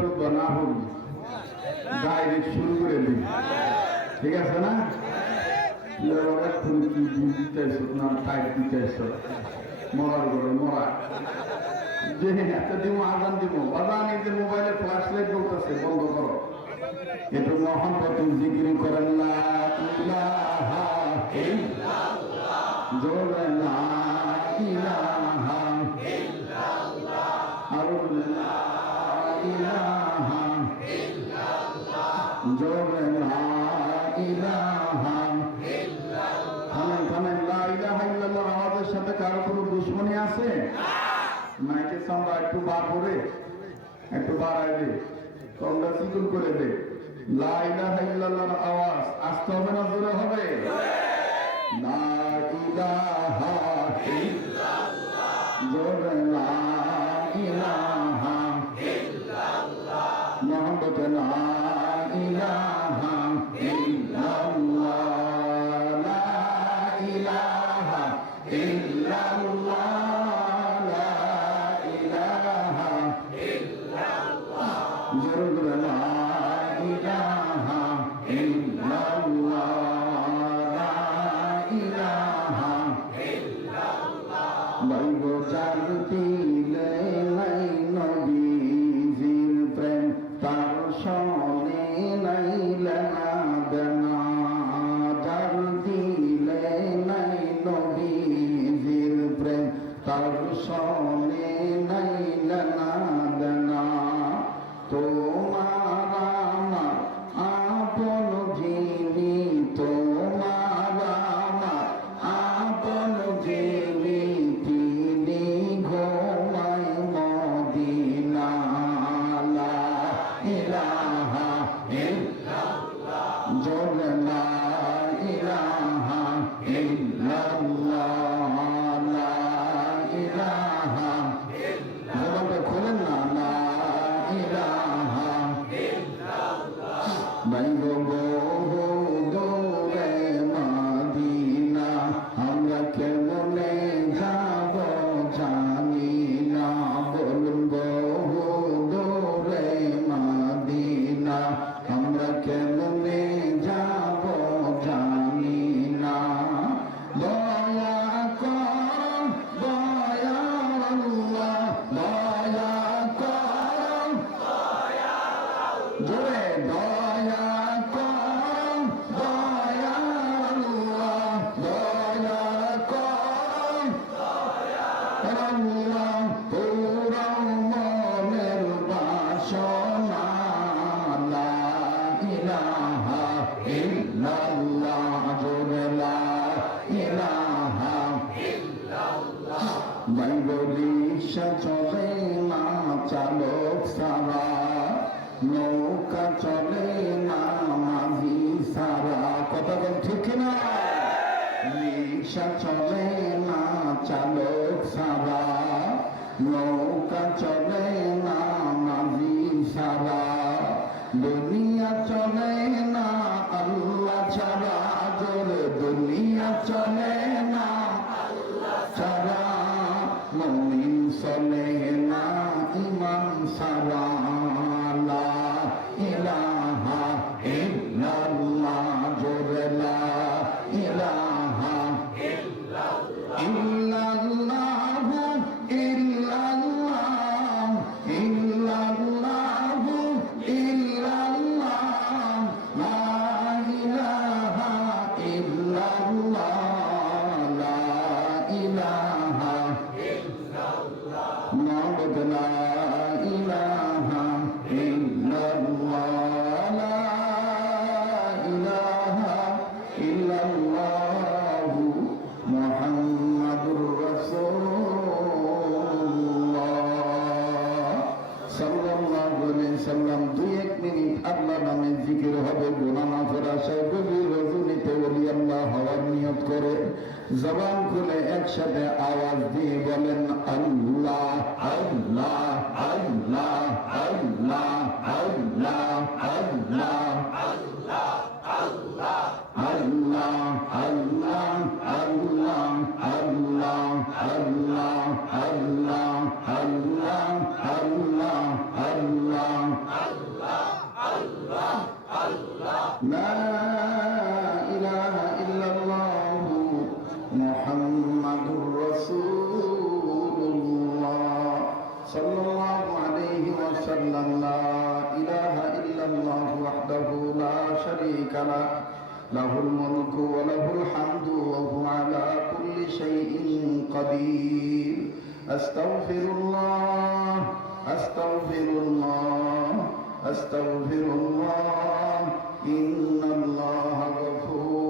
টুকবা না হবি ডাইরেক্ট শুরু করে দিই, ঠিক আছে না? তুমি কি দিতেছ না টাইট দিতেছ মরার ঘরে মরা যে একটা দিব আজান দিব বাবা নিজের মোবাইলে ফ্ল্যাশ লাইট বলতেছে বন্ধ করো। একটু মোহাম্মদ জিকির করেন লা ইলাহা ইল্লাল্লাহ, জোরে লা ইলাহা ইল্লাল্লাহ, আরো লা ইলাহা ইল্লাল্লাহ, জোরে লা ইলাহা ইল্লাল্লাহ। থামেন লা ইলাহা ইল্লাল্লাহ আমাদের সাথে কারো কোনো দুশ্মনী আছে? মাইকের সাউন্ড একটু বার করে একটু বাড়াই দে, তোমরা চিকুন করে দে। লা ইলাহা ইল্লাল্লাহর আওয়াজ আসতে হবে না জোরে হবে? লা ইলাহা ইল্লাল্লাহ, জোরে লা ইলাহা ইল্লাল্লাহ, মুহাম্মদ লা ইলাহা ইল্লাল্লাহ, লা ইলাহা ইল্লাল্লাহ, লা ইলাহা ইল্লাল্লাহ, জোরে লা ইলাহা ইল্লাল্লাহ, লা ইলাহা ইল্লাল্লাহ। বাইগো জানতিলে নাই নবীজির প্রেম, তার সনে নাই লেনা দেনা, যার দিলে নাই নবীজির প্রেম, তার সনে নাই লেনা দেনা। তোমার আমার আপন যিনি, তোমার আমার আপন যিনি, তিনি ঘুমায় মদিনা। লা ইলাহা ইল্লাল্লাহ, জোরে লা ইলাহা ইল্লাল্লাহ, লা ইলাহা ইল্লাল্লাহ, খোলেন না লা ইলাহা ইল্লাল্লাহ। বাইগো বহু দূরে মদিনা, আমরা কেমনে যাব জানি না, বলুন বহু দূরে মদিনা, আমরা কেমনে যাব জানি না। দয়া করুন দয়াল আল্লাহ, দয়া করুন জোরে, দয়া করুন দয়াল আল্লাহ, দয়া করুন আল্লাহ, পুরো মনের বাসনা। লা ইলাহা ইল্লাল্লাহ, জোরে লা ইলাহা ইল্লাল্লাহ। বাইবলিশা চলে না চালক সারা, নৌকা চলে না মাঝি সারা, কথা বল ঠিক না? রিক্সা চলে না চালক সারা, নৌকা চলে না মাঝি সারা, দুনিয়া চলে না আল্লাহ ছাড়া, জোরে দুনিয়া চলে না আল্লাহ ছাড়া, মুমিন চলে না ইমান ছাড়া। লা ইলাহা ইল্লাল্লাহ, জোরে লা ইলাহা ইল্লাল্লাহ, ইল্লাল্লাহু ইল্লাল্লাহ, ইল্লাল্লাহু ইল্লাল্লাহ, লা ইলাহা ইল্লাল্লাহ, লা ইলাহা ইল্লাল্লাহ, মুহাম্মদ লা ইলাহা ইল্লাল্লাহ, লা ইলাহা ইল্লাল্লাহ, মুহাম্মাদুর রাসূলুল্লাহ সাল্লাল্লাহু আলাইহি সাল্লাম। 2-1 মিনিট আল্লাহ নামে জিকির হবে, গুনাহ মাফের আশায় গভীর রজনীতে ওলি আল্লাহ হওয়ার নিয়ত করে জবান খুলে একসাথে আওয়াজ দিয়ে বলেন আল্লাহ আল্লাহ আল্লাহ আল্লাহ আল্লাহ আল্লাহ আল্লাহ আল্লাহ আল্লাহ আল্লাহ আল্লাহ আল্লাহ আল্লাহ আল্লাহ আল্লাহ আল্লাহ আল্লাহ لا إله إلا الله محمد رسول الله صلى الله عليه وسلم لا إله إلا الله وحده لا شريك له له الملك وله الحمد وهو على كل شيء قدير أستغفر الله أستغفر الله أستغفر الله إن الله غفور